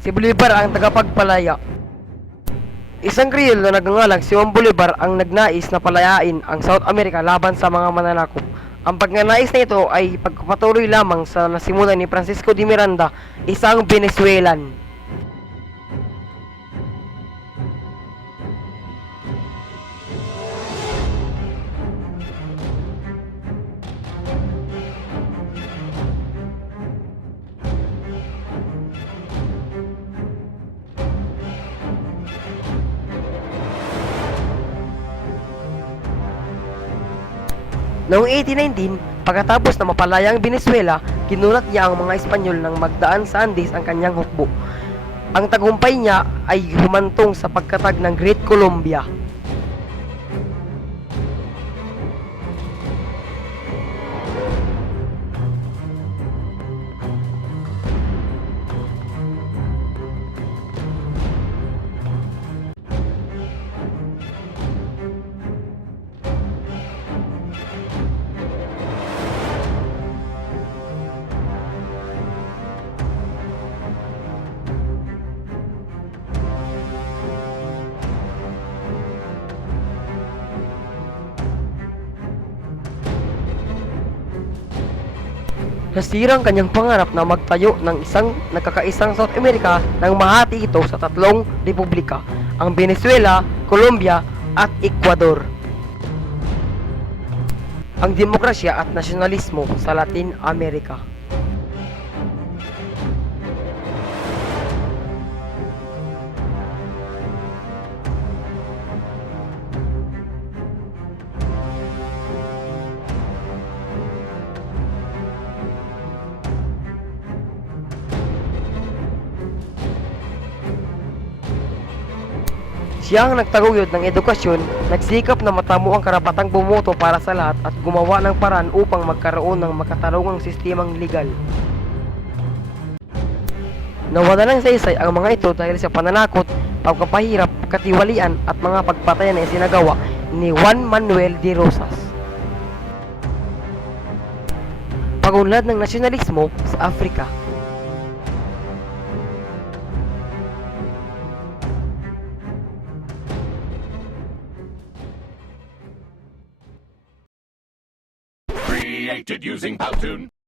Si Bolivar ang tagapagpalaya. Isang Kriol na nagngangalang Simon Bolivar ang nagnais na palayain ang South America laban sa mga mananakop. Ang pagnanais na ito ay pagpapatuloy lamang sa nasimulan ni Francisco de Miranda, isang Venezuelan. Noong 1819, pagkatapos na mapalaya ang Venezuela, ginulat niya ang mga Espanyol nang magdaan sa Andes ang kanyang hukbo. Ang tagumpay niya ay humantong sa pagkatag ng Great Colombia. Nasira ang kanyang pangarap na magtayo ng isang nagkakaisang South America nang mahati ito sa tatlong republika, ang Venezuela, Colombia at Ecuador. Ang demokrasya at nasyonalismo sa Latin America. Siya ang nagtaguyod ng edukasyon, nagsikap na matamo ang karapatang bumoto para sa lahat at gumawa ng paraan upang magkaroon ng makatarungang sistemang legal. Nawala ng saysay ang mga ito dahil sa pananakot, pagpapahirap, katiwalian at mga pagpatayan na isinagawa ni Juan Manuel de Rosas. Pagunlad ng nasyonalismo sa Africa. Created using Powtoon.